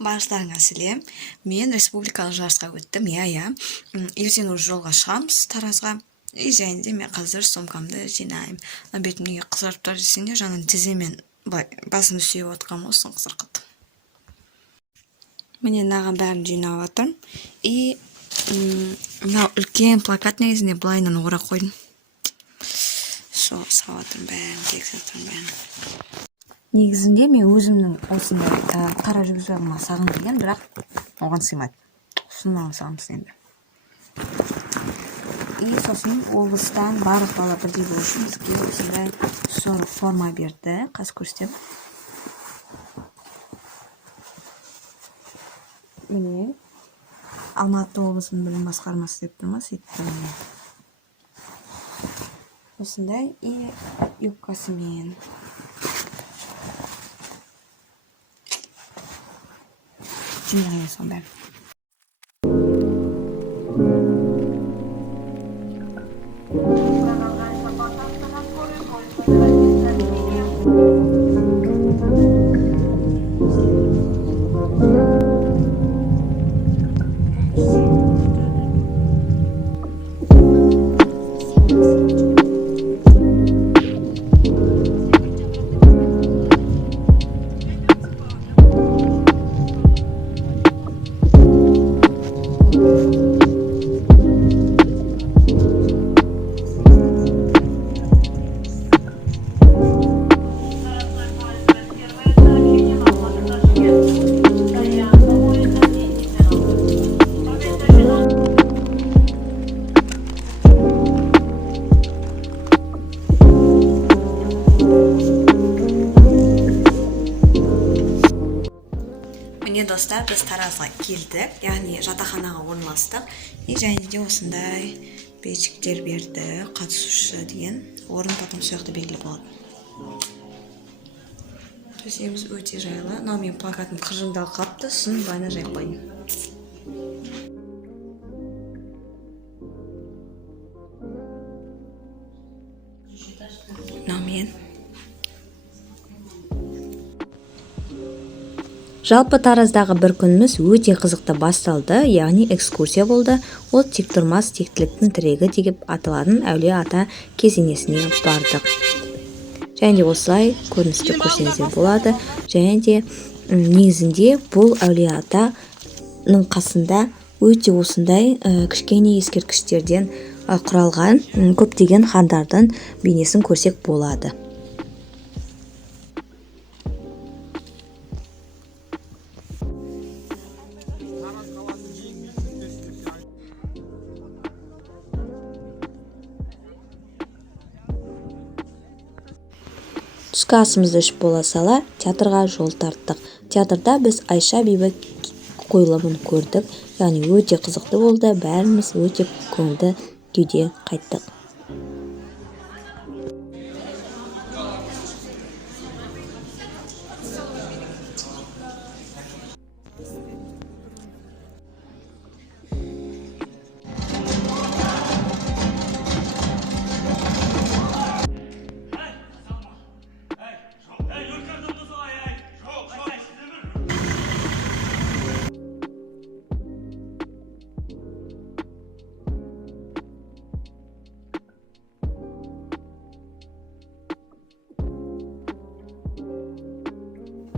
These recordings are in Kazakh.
Барлықтарыңа сәлем. Мен республикалық жарысқа өттім. Ертең уже жолға шығамыз Таразға. Және де мен қазір сумкамды жинаймын. Бетім неге қызарып тұр десеңдер, жаңа тіземен басымды сүйеп отқанмын, осыны қызарқыт. Міне мынаған бәрін жинап жатырмын. Мынау үлкен плакат негізінде былайынан орап қойдым. Сол салып жатырмын бәрін, тексеріп жатырмын бәрін. Негізінде мен өзімнің осындай қара жүкжағыма сағым келген, бірақ оған сыймайды. Шынымен сағымыз енді. Сосын облыстан барлық бала бірдей болу үшін бізге осындай форма берді. Қазір көрсетемін. Міне Алматы облысының білім басқармасы деп тұр ма, сөйтіп тұр міне. Осындай юбкасымен. Жинаған соң бәрі. Міне достар, біз Таразға келдік, яғни жатақханаға орналастық. Және де осындай бейджиктер берді, қатысушы деген. Орын потом сояқта белгілі болады. Төсегіміз өте жайлы. Мынау мен плакатын қыржыңдалып қапты, сосын байына жайып қойдым. Мынау мен. Жалпы Тараздағы бір күніміз өте қызықты басталды, яғни экскурсия болды. Ол тектұрмас тектіліктің тірегі деп аталатын әулие ата кесенесіне бардық. Және де осылай көріністі көрсеңіздер болады. Және де негізінде бұл әулие атаның қасында өте осындай кішкене ескерткіштерден құралған көптеген хандардың бейнесін көрсек болады. Түскі асымызды ішіп бола сала театрға жол тарттық. Театрда біз Айша Бибі қойылымын көрдік. Яғни өте қызықты болды. Бәріміз өте көңілді күйде қайттық.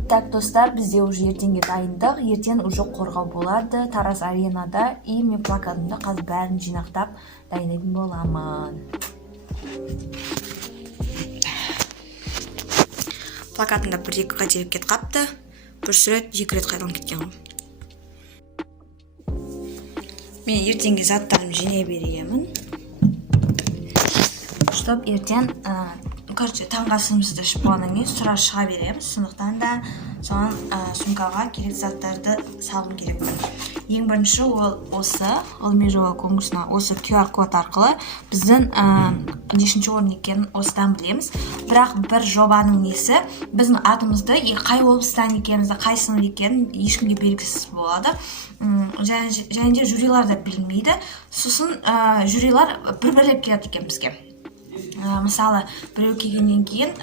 Так, достар, бізде уже ертеңге дайындық. Ертең уже қорғау болады Тараз аренада. Мен плакатымды қазір бәрін жинақтап дайындайтын боламын. Плакатында бір-екі қателік кетіп қапты. Бір сурет 2 рет қайталанып кеткен. Мен ертеңге заттарымды жинай беремін. Чтоб ертең таңғы асымызды ішіп болғаннан кейін сұра шыға береміз. Сондықтан да соған сумкаға керек заттарды салғым керек. Ең бірінші ол осы ғылыми жоба конкурсына осы QR код арқылы біздің нешінші орын екенін осыдан білеміз. Бірақ бір жобаның несі біздің атымызды қай облыстан екенімізді, қай сынып екенін ешкімге белгісіз болады. Және де жюрилар да білмейді. Сосын жюрилар бір-бірлеп келеді екен бізге. мысалы біреу келгеннен кейін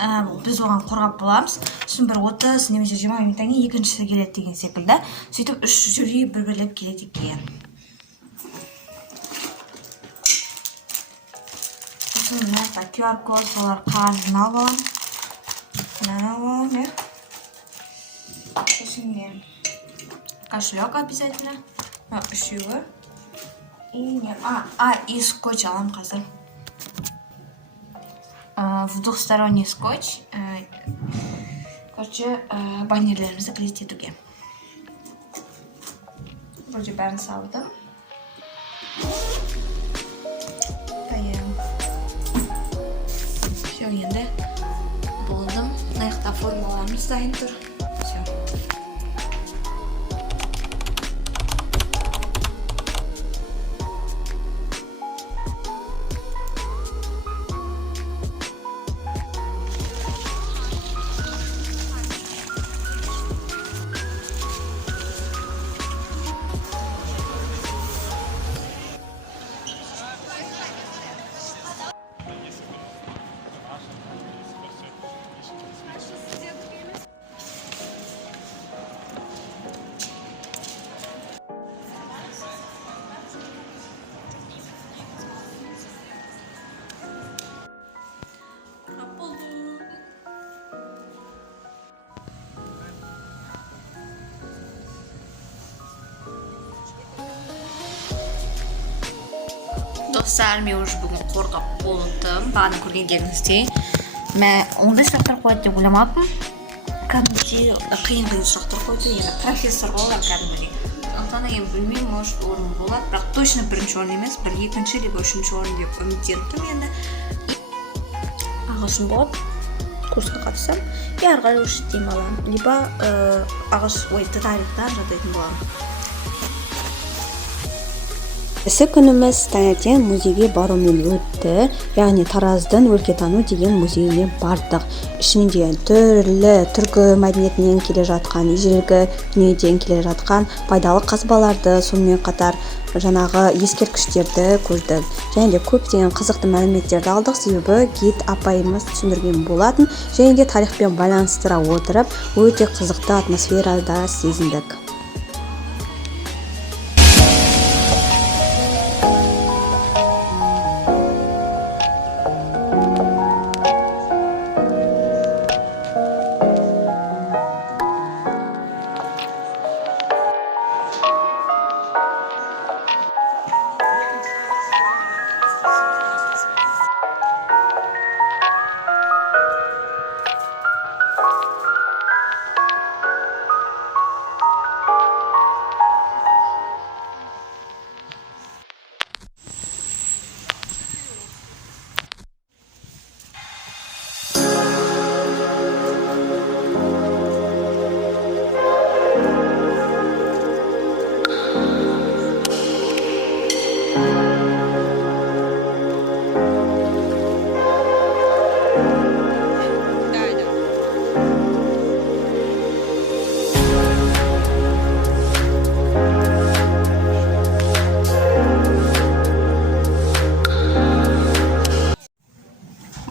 біз оған қорғап боламыз, сосын бір 30 немесе 20 минуттан кейін екіншісі келеді деген секілді. Сөйтіп үш жюри бір-бірлеп келеді екен. Сосын мына QR код, солар қағаз жинап аламын. Мынаны аламын, сосын кошелек обязательно. Үшеуі. И скотч аламын қазір. В двухсторонний скотч. Короче, баннерлерімізді клеить етуге. Вроде бәрін салдым. Все, енді болдым. Мынаяқта формаларымыз дайын тұр. Достар, мен уже бүгін қорғап болдым. Бағана көргендеріңіздей. Мен 15 сұрақтар қойды деп ойламаппын. Кәдімгідей қиын сұрақтар қойды. Енді профессор олар кәдімгідей. Антона мен білмеймін, может орын болады, бірақ точно бірінші орын емес, бір екінші либо үшінші орын деп үміттеніп енді. Ағылшын болып курсқа қатысам, ары қарай уже дем аламын, либо тарихтан жатайтын боламын. Ісі күніміз таңертең музейге барумен өтті, яғни Тараздың өлкетану деген музейіне бардық. Ішінде түрлі түркі мәдениетінен келе жатқан, ежелгі дүниеден келе жатқан пайдалы қазбаларды, сонымен қатар жаңағы ескерткіштерді көрдік. Және де көптеген қызықты мәліметтерді алдық, себебі гид апайымыз түсіндірген болатын, және де тарихпен байланыстыра отырып, өте қызықты атмосферада сезіндік.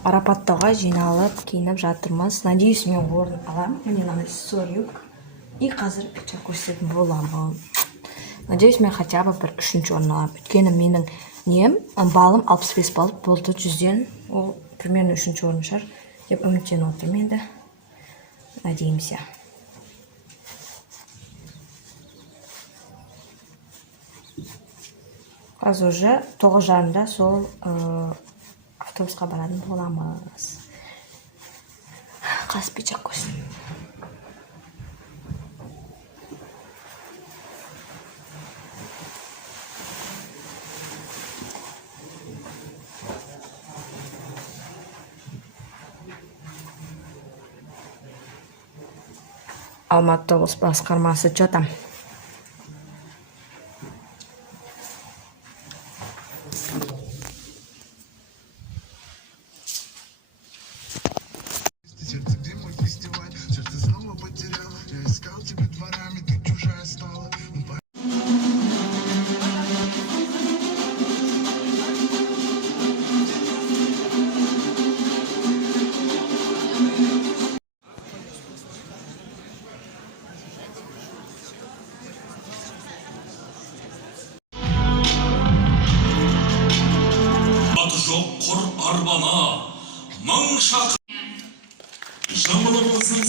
Арапаттауға жиналып, киініп жатырмыз. Надеюсь, мен орын аламын. Мне надо 40. И қазір пикча көрсететін боламын. Надеюсь, мен хотя бы бір 3-ші орын аламын. Өйткені менің балым 65 балл болды 100-ден. Ол примерно 3-ші орын шығар деп үміттеніп отырмын енді. Надеемся. Қазір уже 9:30-да сол автобусқа баратын боламыз. Қас пичақ көсін. Алматы облыс басқармасы что там?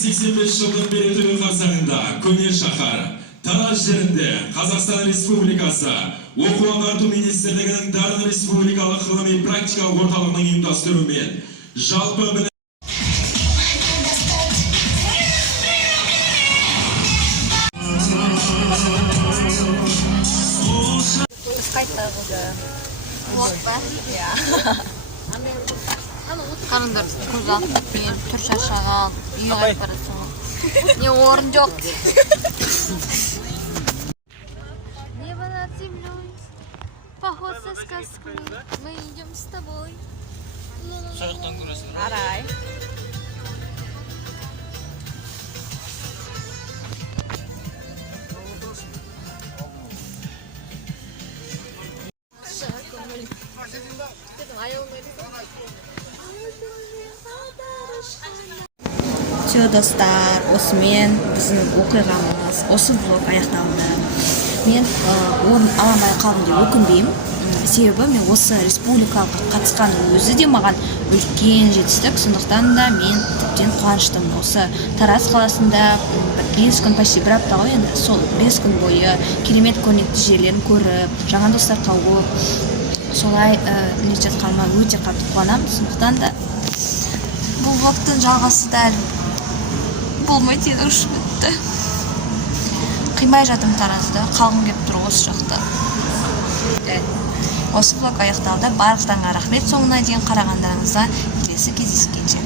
85 жылдық мерейтойы қарсаңында көне шаһар Тараз жерінде Қазақстан Республикасы Оқу-ағарту министрлігінің Дарын республикалық ғылыми-практикалық орталығының ұйымдастыруымен жалпы білім Қарыңдар, көзақ, мен түр шаршаған, үйге қайтып барасың. Не орын жоқ. Небо над землей, поход со сказкой, мы идем с тобой. Арай. Все, достар, осымен біздің оқиғамыз, осы влог аяқталды. Мен орын аламай қалдым деп өкінбеймін. Себебі мен осы республикаға қатысқан өзі де маған үлкен жетістік, сондықтан да мен тіптен қуаныштымын. Осы Тараз қаласында 5 күн, почти бір апта ғой енді, сол 5 күн бойы керемет көрнекті жерлерін көріп, жаңа достар тауып, солай келе жатқаныма өте қатты қуанамын. Сондықтан да бұл влогтың жалғасы дәл болмайды, еді ұшып өтті. Қимай жатым Таразда, қалғым келіп тұр осы жақта. Осы влог аяқталды. Барлықтарыңа рахмет, соңына дейін қарағандарыңызға. Келесі кездескенше.